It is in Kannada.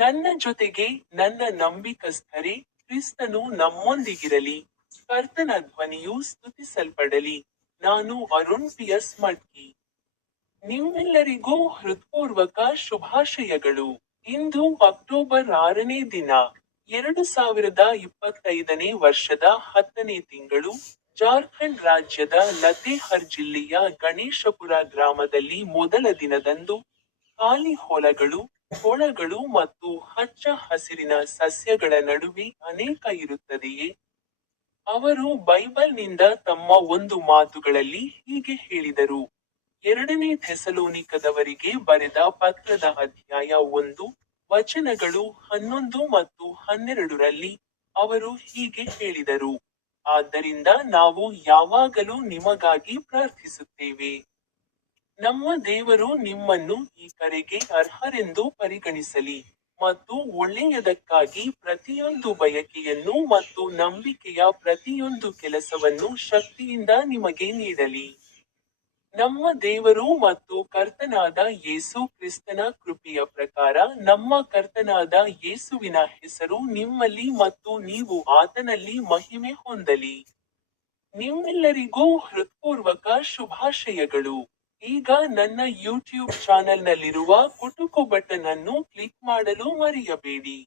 ನನ್ನ ಜೊತೆಗೆ ನನ್ನ ನಂಬಿಕಸ್ಥರೇ, ಕ್ರಿಸ್ತನು ನಮ್ಮೊಂದಿಗಿರಲಿ. ಕರ್ತನ ಧ್ವನಿಯು ಸ್ತುತಿಸಲ್ಪಡಲಿ. ನಾನು ಅರುಣ್ ಪಿಯಸ್ ಮಟ್ಕಿ ನಿಮ್ಮೆಲ್ಲರಿಗೂ ಹೃತ್ಪೂರ್ವಕ ಶುಭಾಶಯಗಳು. ಇಂದು ಅಕ್ಟೋಬರ್ ಆರನೇ ದಿನ, ಎರಡು ಸಾವಿರದ ಇಪ್ಪತ್ತೈದನೇ ವರ್ಷದ ಹತ್ತನೇ ತಿಂಗಳು, ಜಾರ್ಖಂಡ್ ರಾಜ್ಯದ ಲತೇಹರ್ ಜಿಲ್ಲೆಯ ಗಣೇಶಪುರ ಗ್ರಾಮದಲ್ಲಿ ಮೊದಲ ದಿನದಂದು, ಖಾಲಿ ಹೊಲಗಳು ಕೊಳಗಳು ಮತ್ತು ಹಚ್ಚ ಹಸಿರಿನ ಸಸ್ಯಗಳ ನಡುವೆ ಅನೇಕ ಇರುತ್ತದೆಯೇ? ಅವರು ಬೈಬಲ್ನಿಂದ ತಮ್ಮ ಒಂದು ಮಾತುಗಳಲ್ಲಿ ಹೀಗೆ ಹೇಳಿದರು. ಎರಡನೇ ಥೆಸಲೋನಿಕದವರಿಗೆ ಬರೆದ ಪತ್ರದ ಅಧ್ಯಾಯ ಒಂದು, ವಚನಗಳು ಹನ್ನೊಂದು ಮತ್ತು ಹನ್ನೆರಡರಲ್ಲಿ ಅವರು ಹೀಗೆ ಹೇಳಿದರು. ಆದ್ದರಿಂದ ನಾವು ಯಾವಾಗಲೂ ನಿಮಗಾಗಿ ಪ್ರಾರ್ಥಿಸುತ್ತೇವೆ. ನಮ್ಮ ದೇವರು ನಿಮ್ಮನ್ನು ಈ ಕರೆಗೆ ಅರ್ಹರೆಂದು ಪರಿಗಣಿಸಲಿ ಮತ್ತು ಒಳ್ಳೆಯದಕ್ಕಾಗಿ ಪ್ರತಿಯೊಂದು ಬಯಕೆಯನ್ನು ಮತ್ತು ನಂಬಿಕೆಯ ಪ್ರತಿಯೊಂದು ಕೆಲಸವನ್ನು ಶಕ್ತಿಯಿಂದ ನಿಮಗೆ ನೀಡಲಿ. ನಮ್ಮ ದೇವರು ಮತ್ತು ಕರ್ತನಾದ ಯೇಸು ಕ್ರಿಸ್ತನ ಕೃಪೆಯ ಪ್ರಕಾರ ನಮ್ಮ ಕರ್ತನಾದ ಯೇಸುವಿನ ಹೆಸರು ನಿಮ್ಮಲ್ಲಿ ಮತ್ತು ನೀವು ಆತನಲ್ಲಿ ಮಹಿಮೆ ಹೊಂದಲಿ. ನಿಮ್ಮೆಲ್ಲರಿಗೂ ಹೃತ್ಪೂರ್ವಕ ಶುಭಾಶಯಗಳು. ಈಗ ನನ್ನ ಯೂಟ್ಯೂಬ್ ಚಾನೆಲ್ನಲ್ಲಿರುವ ಕುಟುಕು ಬಟನ್ ಅನ್ನು ಕ್ಲಿಕ್ ಮಾಡಲು ಮರೆಯಬೇಡಿ.